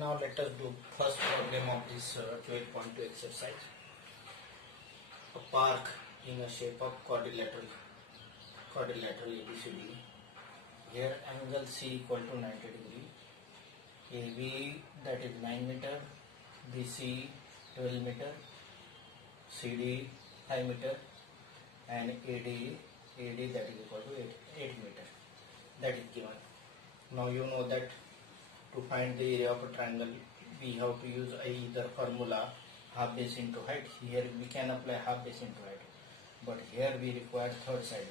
Now let us do first problem of this 12.2 exercise. A park in a shape of quadrilateral ABCD. Here angle C equal to 90 degree. AB that is 9 meter, BC 12 meter, CD 5 meter, and AD that is equal to 8 meter. That is given. Now you know that to find the area of a triangle we have to use either formula half base into height. Here we can apply half base into height, but here we require third side.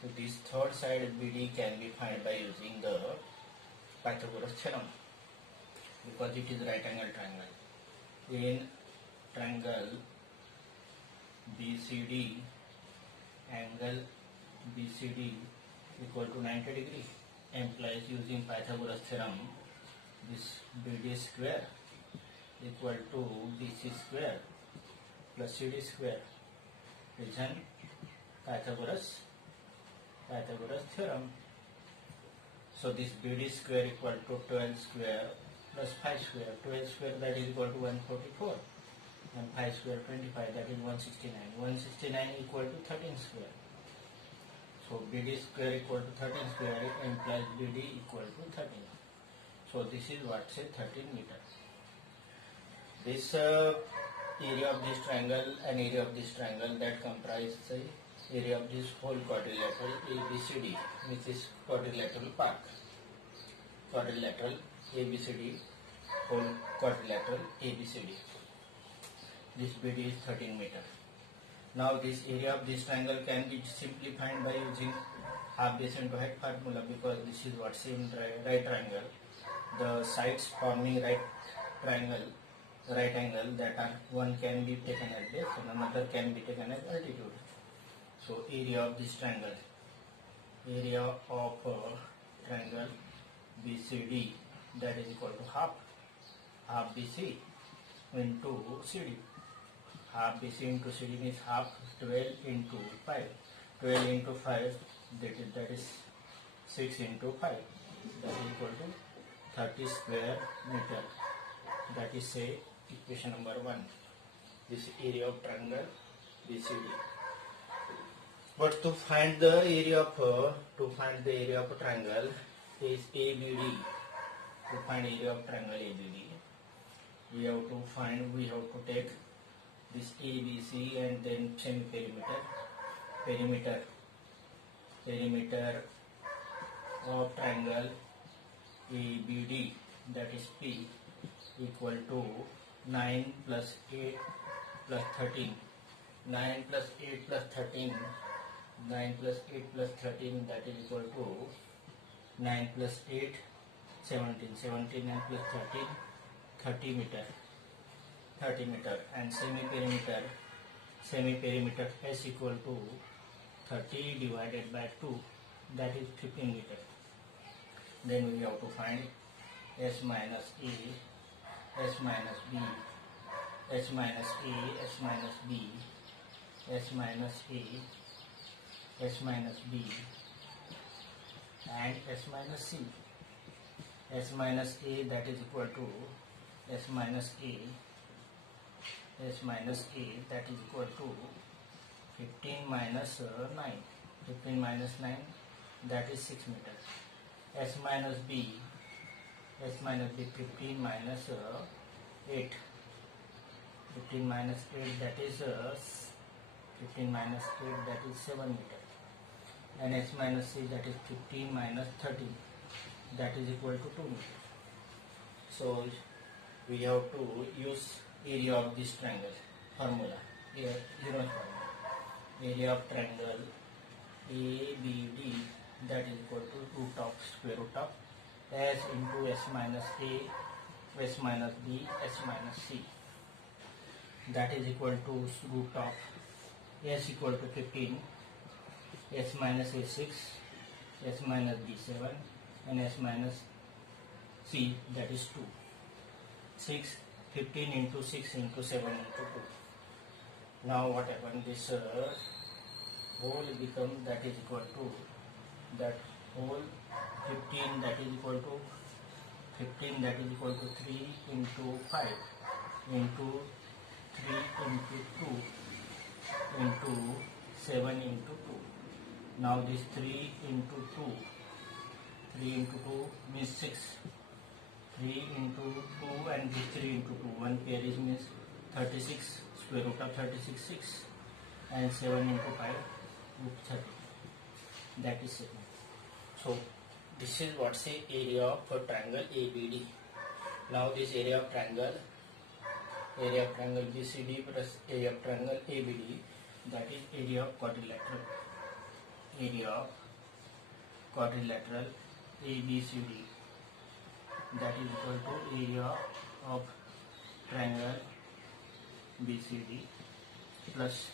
So this third side BD can be found by using the Pythagoras theorem, because it is right angle triangle. In triangle BCD, angle BCD equal to 90 degree implies using Pythagoras theorem this BD square equal to BC square plus CD square is an Pythagoras theorem. So this BD square equal to 12 square plus 5 square. 12 square that is equal to 144 and 5 square 25, that is 169. 169 equal to 13 square. So BD square equal to 13 square implies BD equal to 13. So this is what, say 13 meter. This area of this triangle and area of this triangle that comprises the area of this whole quadrilateral ABCD, which is quadrilateral park. Quadrilateral ABCD, whole quadrilateral ABCD. This BD is 13 meter. Now this area of this triangle can be simplified by using half base into height formula, because this is what, same right triangle. The sides forming right angle that are, one can be taken as base and another can be taken as altitude. So area of this triangle, area of triangle BCD, that is equal to half BC into CD. Half BC into CD means half 12 into 5. 12 into 5 that is 6 into 5, that is equal to 30 square meter. That is, say, equation number 1. This area of triangle BCD. But to find the area of triangle is ABD. To find area of triangle ABD, we have to take this ABC and then semi-perimeter. Perimeter of triangle ABD, that is P, equal to 9 plus 8 plus 13. 9 plus 8 plus 13. 9 plus 8 plus 13, that is equal to 9 plus 8, 17. 17 and plus 13, 30 meter. 30 meter. And semi-perimeter S equal to 30 divided by 2, that is 15 meter. Then we have to find S minus A, S minus B, S minus A, S minus B, S minus A, S minus B, and S minus C. S minus A, that is equal to S minus A, S minus A, that is equal to 15 minus 9. 15 minus 9, that is 6 meter. S minus B, 15 minus 8. 15 minus 8, that is 15 minus 8, that is 7 meter. And S minus C, that is 15 minus 13, that is equal to 2 meter. So we have to use area of this triangle formula. Here, formula. Area of triangle ABD, that is equal to square root of S into S minus A, S minus B, S minus C. That is equal to root of S equal to 15, S minus A 6, S minus B 7, and S minus C, that is 2. 6, 15 into 6 into 7 into 2. Now what happened? This whole become, that is equal to, that whole 15, that is equal to 15 that is equal to 3 into 5 into 3 into 2 into 7 into 2. Now this 3 into 2, 3 into 2 means 6. 3 into 2 and this 3 into 2, one pair is means 36, square root of 36 6, and 7 into 5 root 30, that is 7. So this is what's the area of a triangle ABD. Now this area of triangle BCD plus area of triangle ABD, that is area of quadrilateral. Area of quadrilateral ABCD, that is equal to area of triangle BCD plus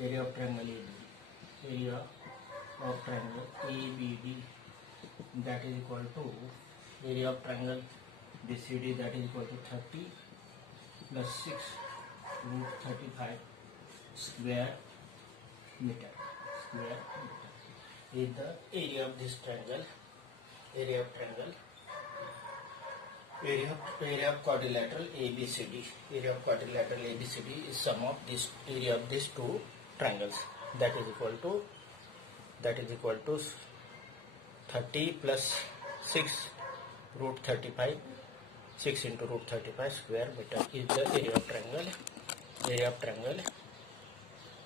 area of triangle ABD. Area of triangle ABD, that is equal to area of triangle BCD, that is equal to 30 plus 6 root 35 square meter. Is the area of this triangle. Area of quadrilateral ABCD. Area of quadrilateral ABCD is sum of this area of these two triangles. That is equal to 30 plus 6 root 35. 6 into root 35 square meter is the area of triangle.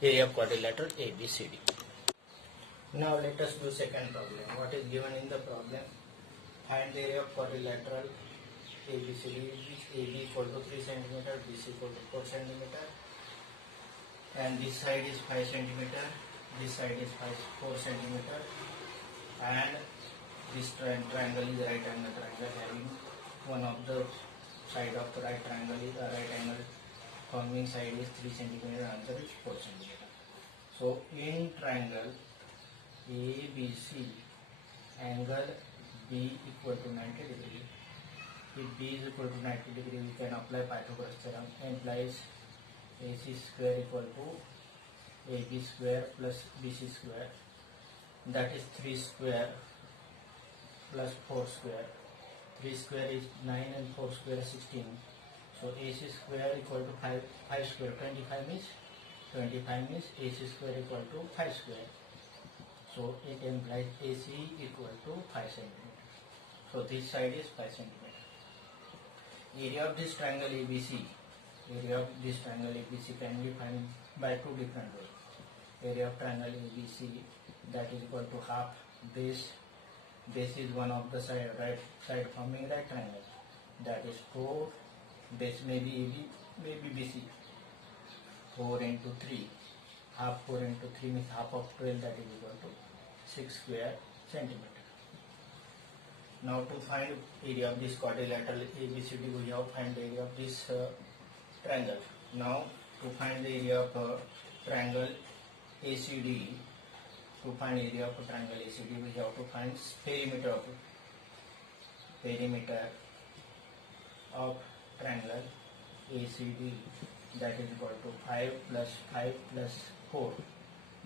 Area of quadrilateral ABCD. Now let us do second problem. What is given in the problem? Find the area of quadrilateral ABCD, which AB equal to 3 cm, BC equal to 4 cm, and this side is 5 cm, this side is 4 cm, and this triangle is right angle triangle, having one of the side of the right triangle is a right angle forming side is 3 cm, another is 4 cm. So in triangle ABC, angle B equal to 90 degree. If B is equal to 90 degree, we can apply Pythagoras theorem. Implies AC square equal to AB square plus BC square. That is 3 square plus 4 square. 3 square is 9 and 4 square is 16. So AC square equal to 5 square. 25 means AC square equal to 5 square. So it implies AC equal to 5 cm. So this side is 5 cm. Area of this triangle ABC. Area of this triangle ABC can be found by two different ways. Area of triangle ABC, that is equal to half base. Base is one of the side, right side forming right triangle. That is 4. Base may be AB, may be BC. 4 into 3. Half 4 into 3 means half of 12, that is equal to 6 square centimeter. Now to find area of this quadrilateral ABCD, we have to find the area of this triangle. Now to find the area of triangle ACD, to find area of triangle ACD, we have to find perimeter of triangle ACD, that is equal to 5 plus 5 plus 4,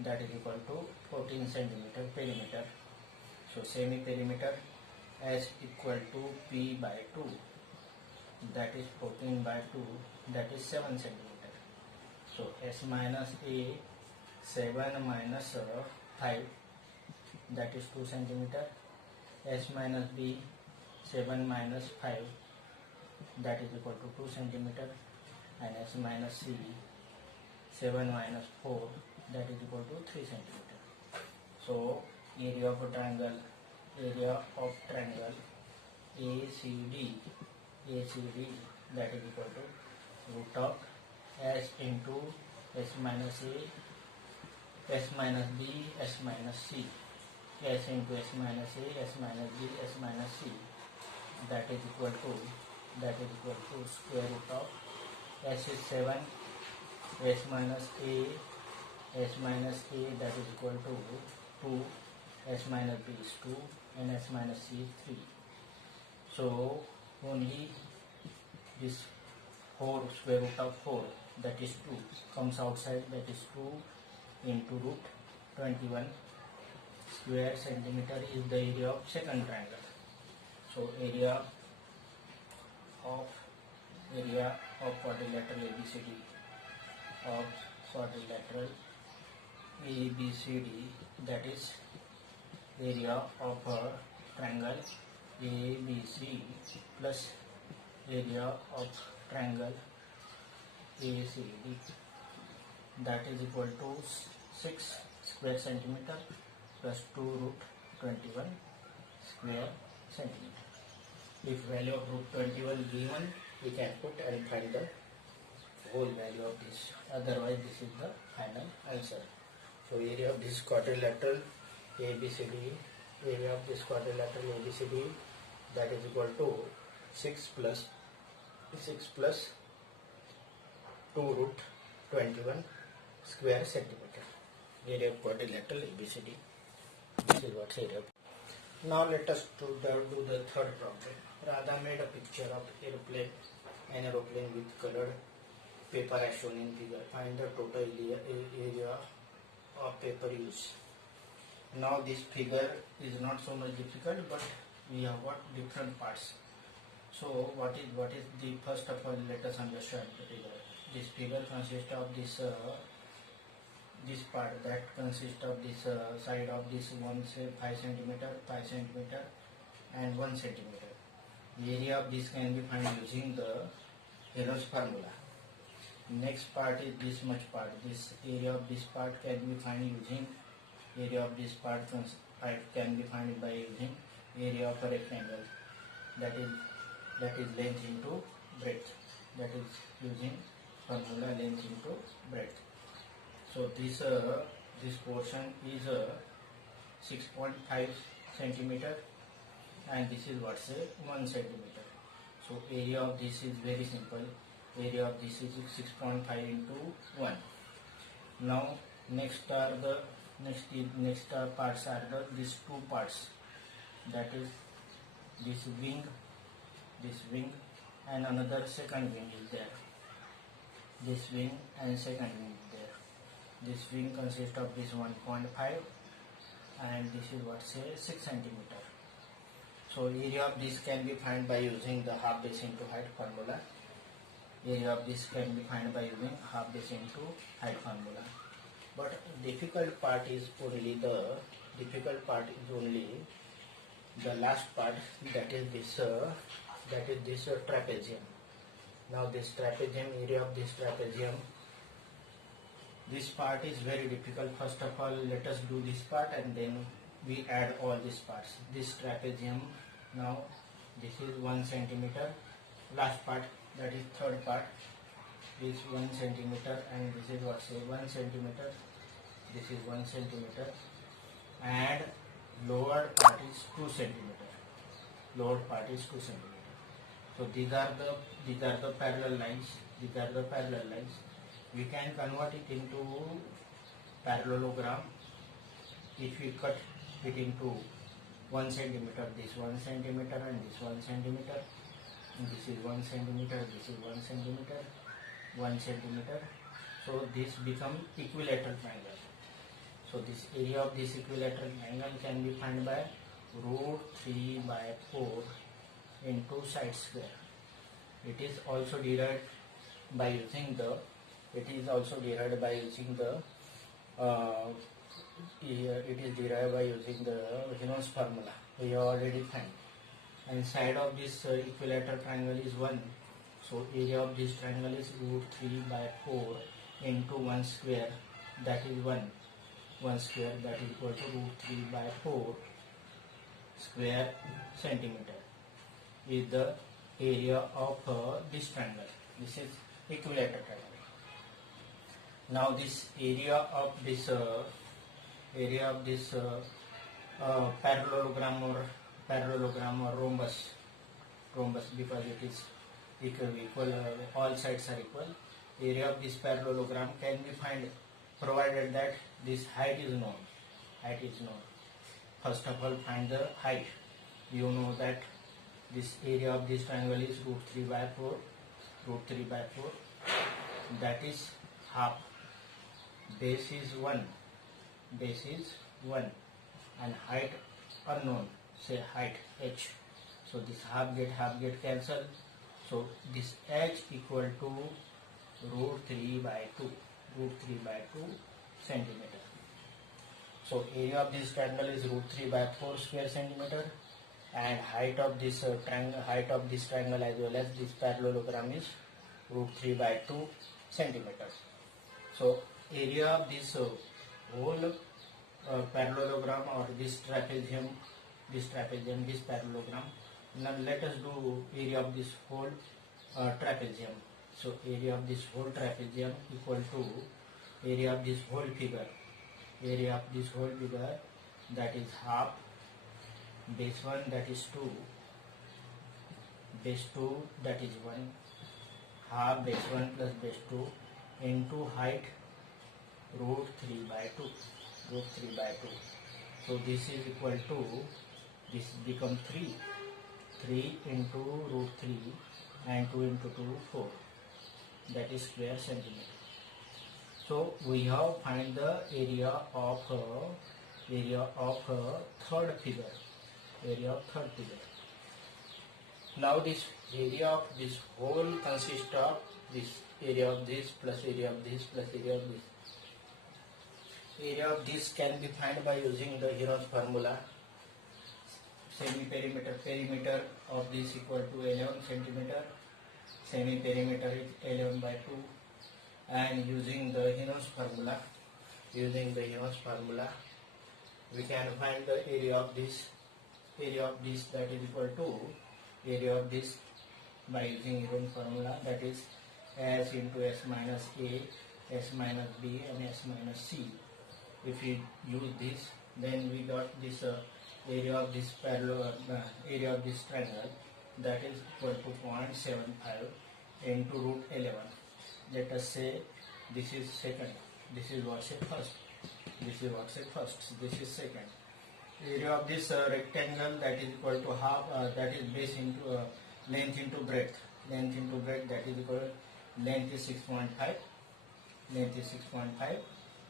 that is equal to 14 centimeter perimeter. So semi perimeter S equal to P by 2, that is 14 by 2, that is 7 centimeter. So S minus A, 7 minus 5, that is 2 centimeter. S minus B, 7 minus 5, that is equal to 2 centimeter. And S minus C, 7 minus 4, that is equal to 3 centimeter. So area of triangle ACD, that is equal to root of S into S minus A, S minus B, S minus C, S into S minus A, S minus B, S minus C, that is equal to square root of S is 7, S minus A, that is equal to 2, S minus B is 2, and S minus C is 3. So only this 4, square root of 4, that is 2, comes outside, that is 2 into root 21 square centimeter is the area of second triangle. So area of quadrilateral ABCD of quadrilateral ABCD, that is area of a triangle ABC plus area of triangle ACD, that is equal to 6 square centimeter plus 2 root 21 square centimeter. If value of root 21 is given, we can put and find the whole value of this. Otherwise, this is the final answer. So area of this quadrilateral ABCD, area of this quadrilateral ABCD, that is equal to 6 plus 2 root 21 square centimeter. Area of quadrilateral ABCD. This is what area. Now let us do the third problem. Radha made a picture of an aeroplane with colored paper as shown in figure. Find the total area of paper used. Now this figure is not so much difficult, but we have got different parts. So what is the first of all, let us understand the figure. This figure consists of this part, that consists of this side of this one, say 5 centimeter and 1 centimeter. The area of this can be found using the Heron's formula. Next part is this much part. This area of this part can be found using area of this part can be found by using area of a rectangle, that is length into breadth, that is using formula length into breadth. So this portion is 6.5 centimeter and this is 1 centimeter. So area of this is very simple. Area of this is 6.5 into 1. Now next parts are these two parts, that is this wing and another second wing is there. This wing and second wing is there. This wing consists of this 1.5 and this is 6 centimeter. So area of this can be found by using the half base into height formula. Area of this can be found by using half base into height formula. But difficult part is only the last part, that is this trapezium. Now this trapezium, area of this trapezium, this part is very difficult. First of all, let us do this part and then we add all these parts. This trapezium, now this is 1 centimeter. Last part, that is third part, is 1 centimeter and this is 1 centimeter. This is 1 centimeter and lower part is 2 centimeter. Lower part is 2 centimeter. So these are the parallel lines. We can convert it into parallelogram if we cut it into 1 centimeter, this 1 centimeter and this 1 centimeter, and this is 1 centimeter, this is 1 centimeter, 1 centimeter. So this becomes equilateral triangle. So this area of this equilateral triangle can be found by root 3 by 4 into side square. It is also derived by using the Heron's formula. We have already found. And side of this equilateral triangle is 1. So area of this triangle is root 3 by 4 into 1 square, that is 1 square, that is equal to root 3 by 4 square centimeter is the area of this triangle. This is equilateral triangle. Now this area of this parallelogram or rhombus, because it is equal, all sides are equal. Area of this parallelogram can be found provided that this height is known. First of all, find the height. You know that this area of this triangle is root 3 by 4. That is half. Base is 1, and height unknown, say height h. So this half get cancelled. So this h equal to root 3 by 2, root 3 by 2 centimeter. So area of this triangle is root 3 by 4 square centimeter, and height of this triangle as well as this parallelogram is root 3 by 2 centimeters. So area of this whole parallelogram or this trapezium, this parallelogram. Now let us do area of this whole trapezium. So area of this whole trapezium equal to area of this whole figure. Area of this whole figure, that is half base 1, that is 2, base 2, that is 1, half base 1 plus base 2 into height root 3 by 2, root 3 by 2. So this is equal to, this become 3 into root 3 and 2 into 2, 4, that is square centimeter. So we have find the area of third figure. Now this area of this whole consists of this area of this plus area of this plus area of this. Area of this can be found by using the Heron's formula. Perimeter of this equal to 11 centimeter. Semi-perimeter is 11 by 2. And using the Heron's formula, we can find the area of this that is equal to area of this by using Heron's formula, that is s into s minus a, s minus b and s minus c. If we use this, then we got this area of this area of this triangle, that is equal to 0.75 into root 11. Let us say this is second, this is what say first, this is what say first, this is second. Area of this rectangle, that is equal to half, that is base into length into breadth, that is equal to length is 6.5,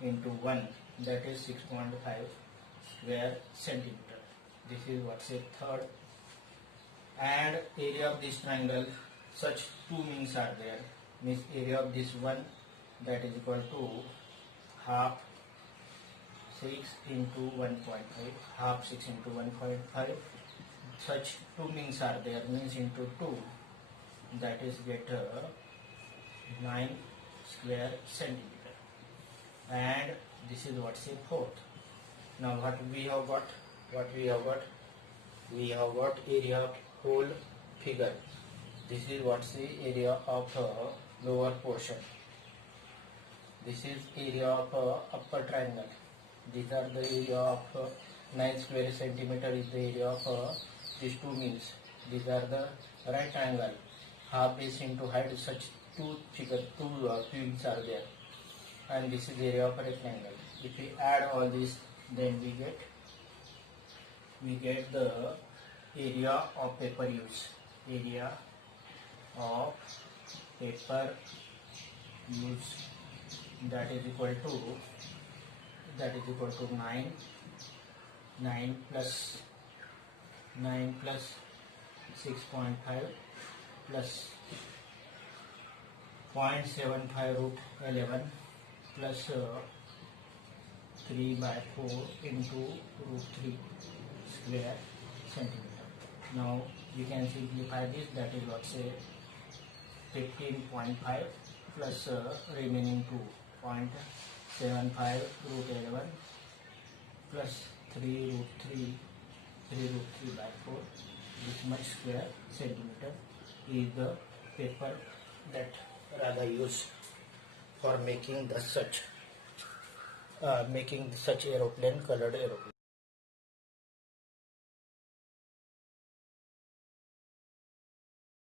into 1, that is 6.5 square centimeter. This is what say third. And area of this triangle, such two means are there. Means area of this one, that is equal to half 6 into 1.5, half 6 into 1.5. Such two means are there, means into 2, that is get 9 square centimeter. And this is what say fourth. Now what we have got? We have got area of whole figure. This is what say area of lower portion. This is area of upper triangle. These are the area of 9 square centimeter is the area of these two means. These are the right triangle. Half base into height, such two figures are there. And this is area of rectangle. If we add all this, then we get the area of paper use. Area of paper use, that is equal to 9 plus 6.5 plus 0.75 root 11 plus 3 by 4 into root 3 square centimeter. Now you can simplify this, that is what say 15.5 plus remaining 2.75 root 11 plus 3 root 3 by 4. This much square centimeter is the paper that Radha used for making the such aeroplane, colored aeroplane.